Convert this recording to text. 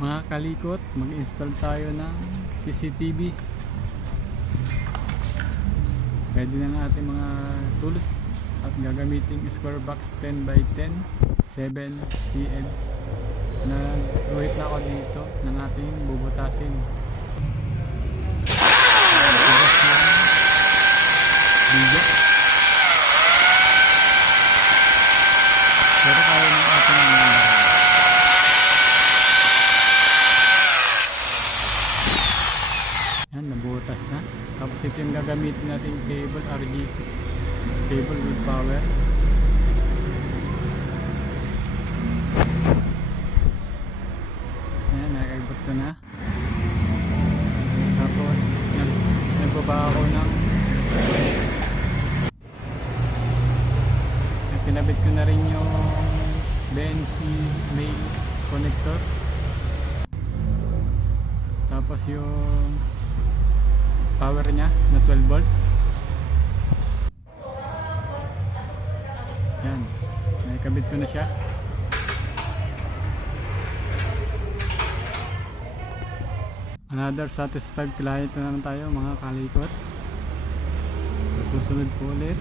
Mga kalikot, mag-install tayo ng CCTV. Pwede na ang ating mga tools at gagamitin square box 10x10 7 cm. Nag-wait na ako dito ng ating bubutasin. Bigat. Pero kaya ng ating yan, nabutas na. Tapos ito yung gagamitin natin cable RG6, cable with power. Ayan, nakaibot ko na. Tapos nagbaba ako ng pinabit ko na rin yung BNC main connector. Tapos yung power nya na 12 volts. Yan, nakikabit ko na siya. Another satisfied client na naman tayo mga kalikot. Susunod po ulit.